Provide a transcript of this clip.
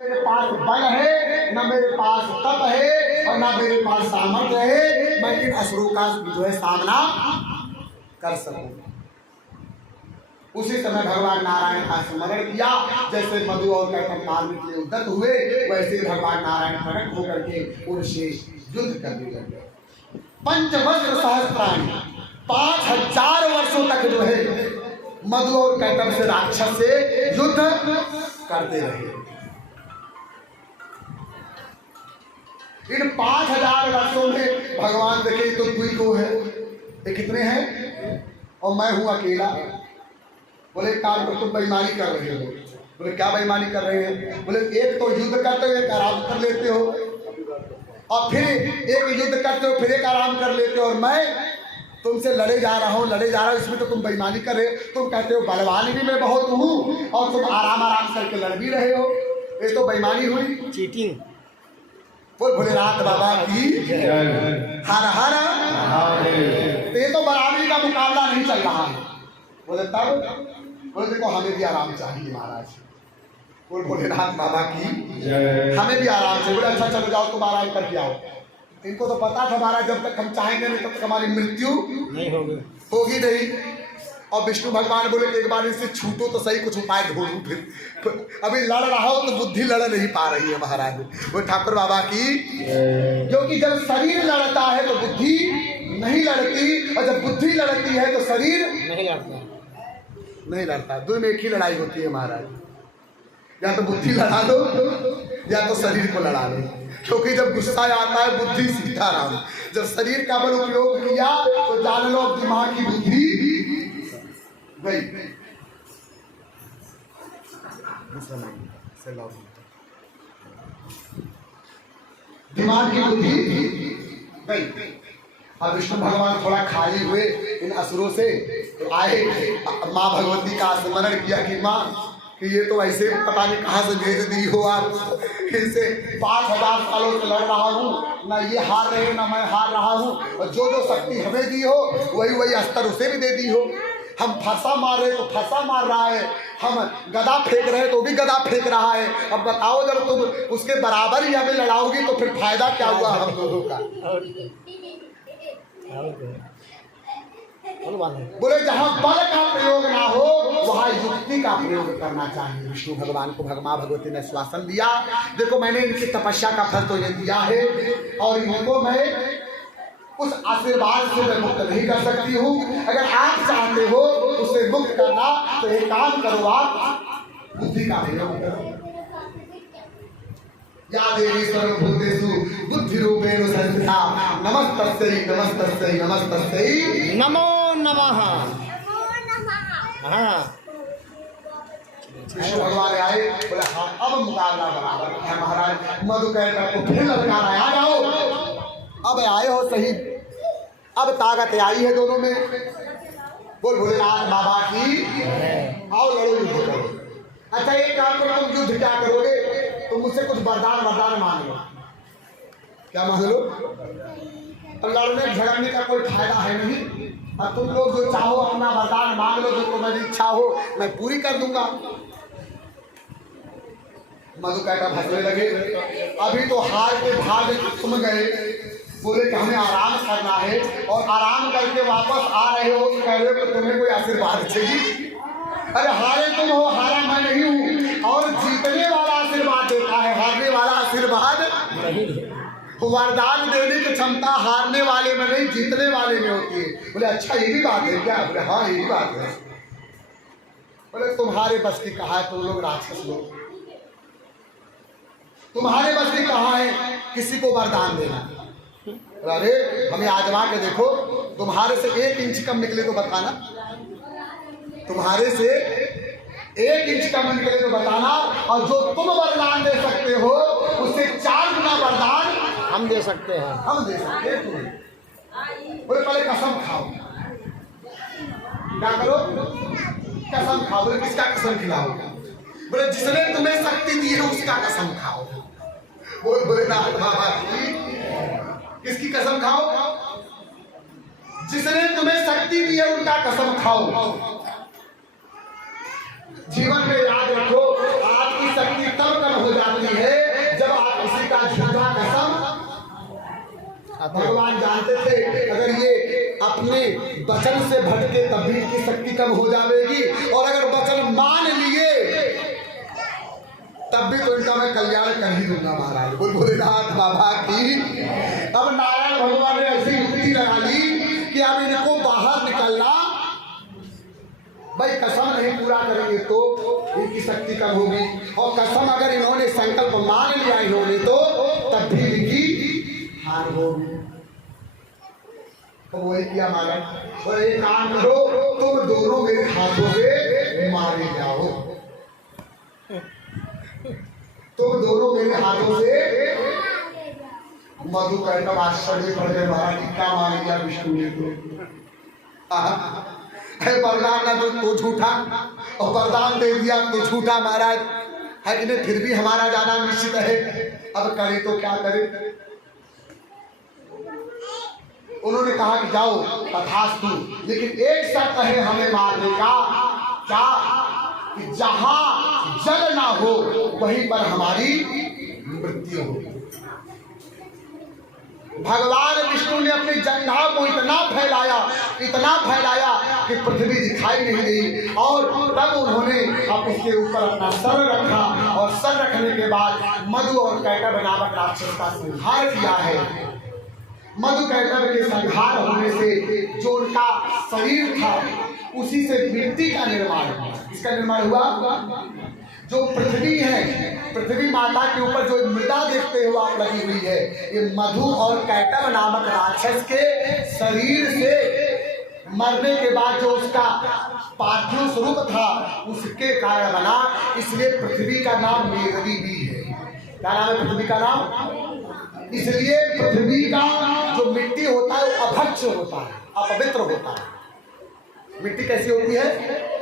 मेरे पास बल है, न मेरे पास तप है और न मेरे पास सामर्थ्य है मैं इन असुरों का जो है सामना कर सकूं। उसी समय भगवान नारायण का स्मरण किया। जैसे मधु और कैटभ मारने के लिए उद्यत हुए, वैसे भगवान नारायण प्रकट होकर के उनसे युद्ध करने लगे। पंचवस्त्र सहस्त्राणी 5000 वर्षों तक जो है मधु और कैटभ से राक्षस से युद्ध करते रहे। इन 5000 वर्षों में भगवान देखे तो कोई को है, ये कितने हैं और मैं हूं अकेला। बोले काम पर तुम बेईमानी कर रहे हो। बोले क्या बेईमानी कर रहे हैं? बोले एक तो युद्ध करते हो, एक आराम कर लेते हो, और फिर एक युद्ध करते हो, फिर एक आराम कर लेते हो, और मैं तुमसे लड़े जा रहा हूँ, इसमें तो तुम बेईमानी कर रहे हो। तुम कहते हो बलवान भी मैं बहुत हूँ और तुम आराम करके लड़ भी रहे हो, ये तो बेईमानी हुई, चीटिंग। बोल भोलेनाथ बाबा की हर हर। ये तो बराबरी का मुकाबला नहीं चल रहा है। बोले तब बोले देखो हमें भी आराम चाहिए महाराज। बोल भोलेनाथ बाबा की हमें भी आराम चाहिए। बोले अच्छा चलो जाओ तुम आराम करके आओ। इनको तो पता था महाराज जब तक हम चाहेंगे नहीं तब तक हमारी मृत्यु नहीं होगी नहीं। और विष्णु भगवान बोले कि एक बार इनसे छूटो तो सही, कुछ उपाय ढूंढूं। फिर अभी लड़ रहा हो तो बुद्धि लड़ नहीं पा रही है महाराज। वो ठाकुर बाबा की, क्योंकि जब शरीर लड़ता है तो बुद्धि नहीं लड़ती, और जब बुद्धि लड़ती है तो शरीर नहीं लड़ता। दो में एक ही लड़ाई होती है महाराज, या तो बुद्धि लड़ा लो या तो शरीर को लड़ा लो। क्योंकि जब गुस्सा आता है बुद्धि सीताराम, जब शरीर का बल उपयोग किया तो जान लो दिमाग की बुद्धि गई। दिमाग की बुद्धि गई। अब विष्णु भगवान थोड़ा खाली हुए इन असुरों से, तो आए माँ भगवती का स्मरण किया कि माँ कि ये तो ऐसे पता नहीं कहाँ से भेज दी हो आप। इनसे 5000 सालों से लड़ रहा हूँ, ना ये हार रहे ना मैं हार रहा हूँ, और जो जो शक्ति हमें दी हो वही अस्तर उसे भी दे दी हो। हम फरसा मार रहे तो फरसा मार रहा है, हम गदा फेंक रहे तो भी गदा फेंक रहा है। अब बताओ जब तुम उसके बराबर ही हमें लड़ाओगी तो फिर फायदा क्या हुआ हम लोगों का? बोले जहाँ बल का प्रयोग ना हो वहाँ युक्ति का प्रयोग करना चाहिए। विष्णु भगवान को माँ भगवती ने श्वासन दिया, देखो मैंने इनकी तपस्या का फल तो ये दिया है, और इनको मैं उस आशीर्वाद से मैं मुक्त नहीं कर सकती हूँ। अगर आप चाहते हो उसे मुक्त करना तो एक काम करो, आप बुद्धि का प्रयोग करो। या देवी सर्वभूतेषु बुद्धि रूपेण संस्थिता नमस्तस्यै नमस्तस्यै नमस्तस्यै नमो नमः। हाँ विष्णु भगवान आए, बोले हाँ अब मुकाबला बराबर है महाराज। मधु कैटभ को फिर ललकारा, आ जाओ अब आए हो सही, अब ताकत आई है दोनों में। बोल भोलेनाथ बाबा की, आओ लड़ो युद्ध करो। अच्छा एक काम करो, तुम युद्ध क्या करोगे? तुम मुझसे कुछ वरदान मांग लो। क्या मांग लो? अब लड़ने झगड़ने का कोई फायदा है नहीं, और तुम लोग जो चाहो अपना वरदान मांग लो, जो तुम्हारी इच्छा हो मैं पूरी कर दूंगा। मधु कैटभ हंसने लगे, अभी तो हार के भाग तुम गए, बोले कि हमें आराम करना है, और आराम करके वापस आ रहे हो तो कह रहे हो कि तुम्हें कोई आशीर्वाद चाहिए। अरे हारे तुम हो, हारा मैं नहीं हूँ, और जीतने वाला आशीर्वाद देता है, हारने वाला आशीर्वाद नहीं। वरदान देने की क्षमता हारने वाले में नहीं जीतने वाले में होती है। बोले अच्छा ये भी बात है क्या? बोले हाँ ये भी बात है। बोले तुम्हारे बस की कहा है, तुम लोग राक्षस लोग, तुम्हारे बस की कहा है किसी को वरदान देना। अरे हमें आजमा के देखो, तुम्हारे से 1 इंच कम निकले तो बताना, तुम्हारे से 1 इंच कम निकले तो बताना, और जो तुम वरदान दे सकते हो उससे 4 गुना वरदान हम दे सकते हैं, हम दे सकते हैं तुम्हें। बोले पहले कसम खाओ। क्या करो? कसम खाओ। बोले किसका कसम खिलाओ? बोले जिसने तुम्हें शक्ति दी है उसका कसम खाओ। बोल भोलेनाथ बाबा की, किसकी कसम खाओ? जिसने तुम्हें शक्ति दी है उनका कसम खाओ। जीवन में याद रखो आपकी शक्ति तब कम हो जाती जानते थे अगर ये अपने वचन से भटके तब भी इनकी शक्ति कम हो जाएगी, और अगर वचन मान लिए तब भी तो इनका मैं कल्याण कर ही दूंगा महाराज। बोल भोलेनाथ बाबा की। अब नारायण भगवान ने ऐसी युक्ति लगा ली कि अब इनको बाहर निकलना, भाई कसम नहीं पूरा करेंगे तो इनकी शक्ति कम होगी, और कसम अगर इन्होंने संकल्प मान लिया इन्होंने तो तब भी इनकी हार होगी। तो वही किया महाराज, और एक काम करो, तुम दोनों मेरे हाथों से मारे जाओ, तुम दोनों मेरे हाथों से। मधु कैटव आश्चर्य पड़ गए महाराज, क्या मान लिया विष्णु ने तो वरदान ना तो झूठा, और वरदान दे दिया तो झूठा महाराज है कि नहीं, फिर भी हमारा जाना निश्चित है। अब करे तो क्या करे। उन्होंने कहा कि जाओ तथास्तु, लेकिन एक शर्त है हमें मारने का, क्या कि जहां जल ना हो वहीं पर हमारी मृत्यु हो। भगवान विष्णु ने अपनी जंघा को इतना फैलाया कि पृथ्वी दिखाई नहीं दी, और तब उन्होंने अब उसके ऊपर अपना सर रखा, और सर रखने के बाद मधु और कैटव नामक राक्षस का संहार किया है। मधु कैटव के संहार होने से जो उनका शरीर था उसी से मिट्टी का निर्माण हुआ। इसका निर्माण हुआ जो पृथ्वी है, पृथ्वी माता के ऊपर जो मृदा देखते हो आप लगी हुई है, ये मधु और कैटव नामक राक्षस के शरीर से मरने के बाद जो उसका पार्थिव स्वरूप था उसके कारण बना। इसलिए पृथ्वी का नाम मेघवी भी है। क्या नाम है पृथ्वी का नाम? इसलिए पृथ्वी का जो मिट्टी होता है वो अभक्ष होता है, अपवित्र होता है। मिट्टी कैसी होती है?